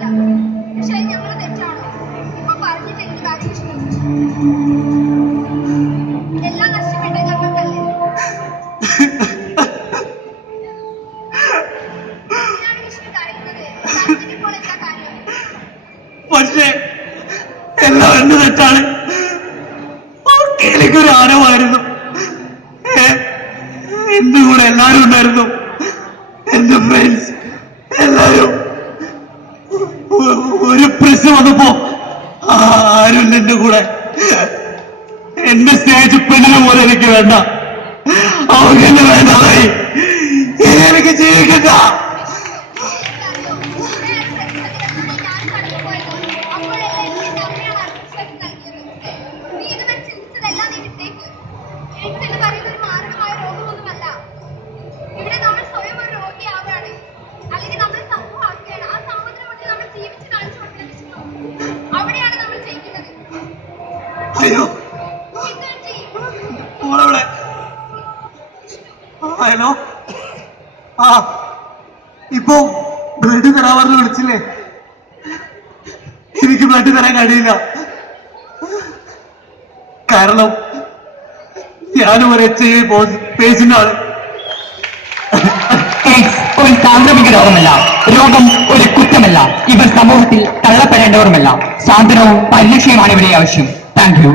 പക്ഷേ ഞങ്ങൾ തെറ്റാണ് ഇപ്പൊ പറഞ്ഞിട്ട് എനിക്ക് കാര്യം എല്ലാം നഷ്ടപ്പെട്ട ഞങ്ങൾക്കല്ലേ. പക്ഷേ എല്ലാം എന്റെ തെറ്റാണ്. എനിക്കൊരു ആരമായിരുന്നു. എന്റെ കൂടെ എല്ലാരും ഉണ്ടായിരുന്നു. എന്റെ ഫ്രണ്ട്സ് എല്ലാരും. ഒരു പ്രശ്നം വന്നപ്പോ ആരുമില്ല എന്റെ കൂടെ. എന്റെ സ്റ്റേജ് പെണ്ണിനെ പോലെ എനിക്ക് വേണ്ട. അവർക്ക് എന്നെ വേണ്ടതായി. എനിക്ക് ജീവിക്കണ്ട. അയ്യോ മോളവിടെ. ഹലോ. ഇപ്പൊ ബ്ലഡ് തരാമെന്ന് വിളിച്ചില്ലേ? എനിക്ക് ബ്ലഡ് തരാൻ കഴിയില്ല. കാരണം ഞാനും ഒരു HIV പേഷ്യന്റ് ആണ്. ഒരു സാംക്രമിക രോഗമല്ല, രോഗം ഒരു കുറ്റമല്ല. ഇവർ സമൂഹത്തിൽ തള്ളപ്പെടേണ്ടവരുമല്ല. സാന്ത്വനവും പരിരക്ഷയുമാണ് ഇവിടെ ആവശ്യം. Thank you.